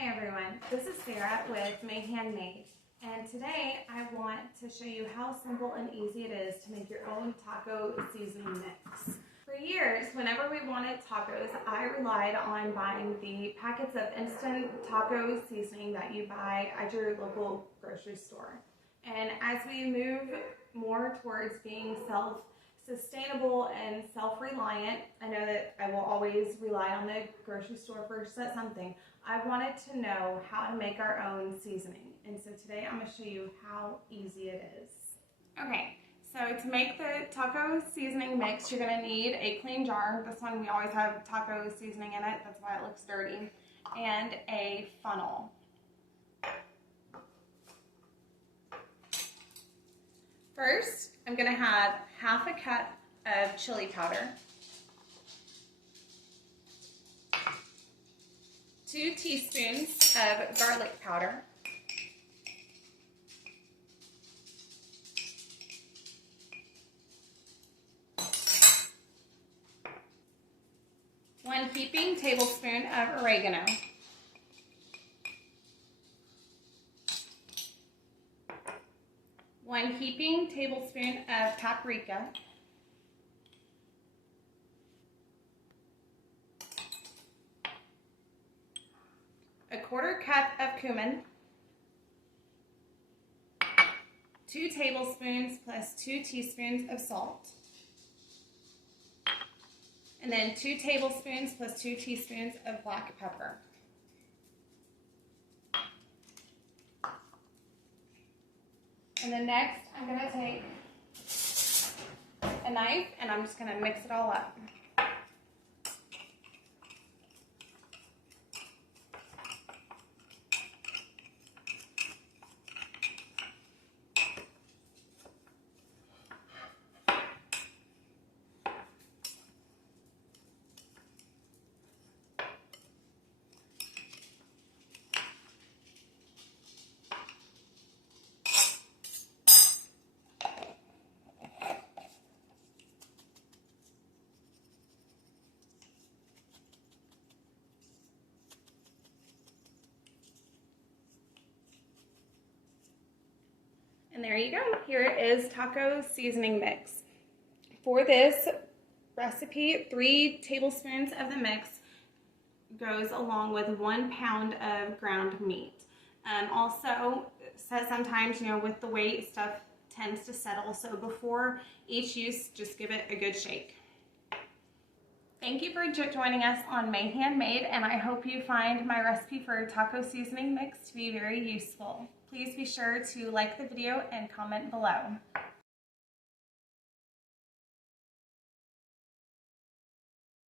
Hi everyone, this is Sarah with May Handmade, and today I want to show you how simple and easy it is to make your own taco seasoning mix. For years, whenever we wanted tacos, I relied on buying the packets of instant taco seasoning that you buy at your local grocery store. And as we move more towards being self-sustainable and self-reliant, I know that I will always rely on the grocery store for something. I wanted to know how to make our own seasoning, and so today I'm going to show you how easy it is. Okay, so to make the taco seasoning mix, you're going to need a clean jar. This one, we always have taco seasoning in it, that's why it looks dirty, and a funnel. First, I'm going to have half a cup of chili powder, 2 teaspoons of garlic powder, 1 heaping tablespoon of oregano, 1 heaping tablespoon of paprika, 1/4 cup of cumin, 2 tablespoons plus 2 teaspoons of salt, and then 2 tablespoons plus 2 teaspoons of black pepper. And then next, I'm going to take a knife and I'm just going to mix it all up. And there you go. Here is taco seasoning mix. For this recipe, 3 tablespoons of the mix goes along with 1 pound of ground meat. Also, says sometimes, with the weight, stuff tends to settle. So before each use, just give it a good shake. Thank you for joining us on May Handmade, and I hope you find my recipe for taco seasoning mix to be very useful. Please be sure to like the video and comment below.